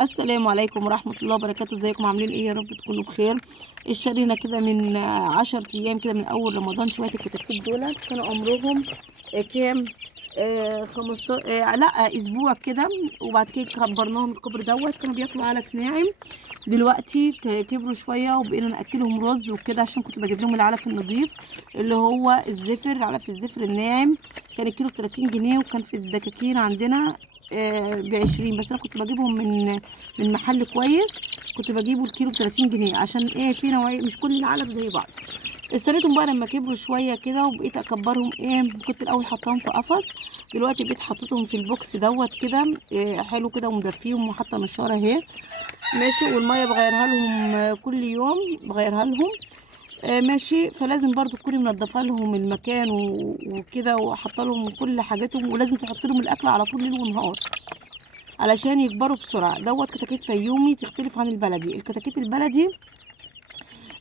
السلام عليكم ورحمة الله وبركاته. ازيكم عاملين ايه؟ يا رب تكونوا بخير. اشترينا كده من 10 ايام كده من اول رمضان شوية الكتاكيت دول. كانوا عمرهم كام؟ 15 لا اسبوع كده. وبعد كده كبرناهم الكبر دوت. كانوا بياكلوا علف ناعم. دلوقتي كبروا شوية وبقينا ناكلهم رز وكده، عشان كنت بجيب لهم العلف النظيف اللي هو الزفر، علف الزفر الناعم. كان الكيلو ب30 جنيه، وكان في الدكاكين عندنا ب20. بس انا كنت بجيبهم من محل كويس. كنت بجيبه الكيلو ب30 جنيه، عشان ايه؟ في نوعية، مش كل العلف زي بعض. استنيتهم بقى لما كبروا شويه كده، وبقيت اكبرهم. كنت الاول حطاهم في قفص، دلوقتي بقيت حطيتهم في البوكس دوت كده. حلو كده ومدفيهم، وحاطه نشاره اهي. ماشي. والميه بغيرها لهم كل يوم بغيرها لهم. ماشي. فلازم برضو تكوني منضفه لهم المكان وكده، وحاطه لهم كل حاجاتهم. ولازم تحط لهم الاكل على طول ليل ونهار علشان يكبروا بسرعه. دوت كتاكيت فيومي، تختلف عن البلدي. الكتاكيت البلدي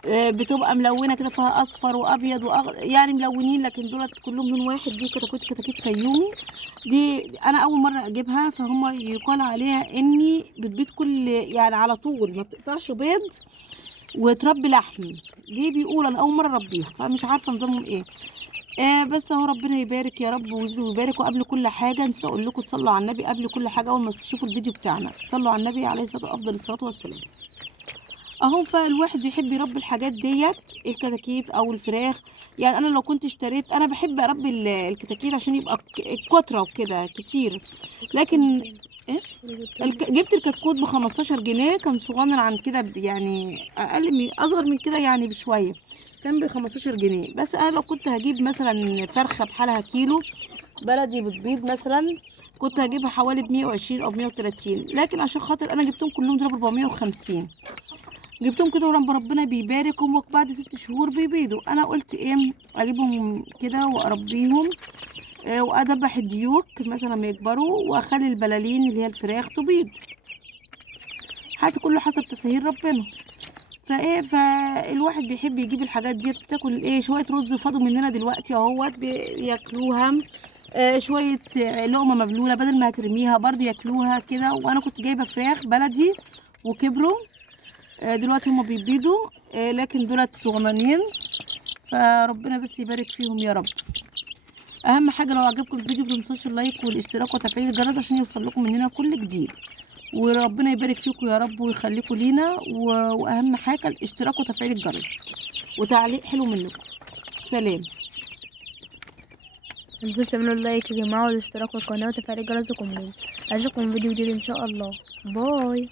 بتبقى ملونه كده، فيها اصفر وابيض يعني ملونين، لكن دولت كلهم لون واحد. دي كتاكيت فيومي. دي انا اول مره اجيبها، فهم يقال عليها اني بتبيض كل يعني على طول، ما بتقطعش بيض وتربي لحم. دي بيقول انا اول مره اربيها، فمش عارفه نظامهم ايه. بس اهو ربنا يبارك يا رب ويزيد ويبارك. وقبل كل حاجه نسيت اقول لكم تصلوا على النبي. قبل كل حاجه، اول ما تشوفوا الفيديو بتاعنا صلوا على النبي عليه الصلاه افضل الصلاه والسلام. اهو فالواحد بيحب يربي الحاجات ديت، الكتاكيت او الفراخ. يعني انا لو كنت اشتريت، انا بحب اربي الكتاكيت عشان يبقى كتره وكده كتير. لكن إيه؟ جبت الكتكوت ب15 جنيه. كان صغنن عن كده، يعني اقل من اصغر من كده يعني بشويه. كان ب15 جنيه. بس انا لو كنت هجيب مثلا فرخه بحالها كيلو بلدي بتبيض مثلا، كنت هجيبها حوالي ب120 او ب130. لكن عشان خاطر انا جبتهم كلهم دول ب450. جبتهم كده ولما ربنا بيبارك هم بعد 6 شهور بيبيضوا. انا قلت ايه؟ اجيبهم كده واربيهم. وادبح الديوك مثلا لما يكبروا، واخلي البلالين اللي هي الفراخ تبيض. كله حسب تسهيل ربنا. فالواحد بيحب يجيب الحاجات دي. تاكل شويه رز فاضوا مننا دلوقتي اهوت بياكلوها. شويه لقمه مبلوله بدل ما هترميها برضه ياكلوها كده. وانا كنت جايبه فراخ بلدي وكبروا. دلوقتي هما بيبيضوا. لكن دولت صغننين. فربنا بس يبارك فيهم يا رب. اهم حاجه لو عجبكم الفيديو متنسوش اللايك والاشتراك وتفعيل الجرس عشان يوصل لكم مننا كل جديد. وربنا يبارك فيكم يا رب ويخليكم لينا. واهم حاجه الاشتراك وتفعيل الجرس وتعليق حلو منكم. سلام. متنسوش تعملوا اللايك يا جماعة والاشتراك والقناة وتفعيل الجرس وكومنت. اشوفكم في فيديو جديد ان شاء الله. باي.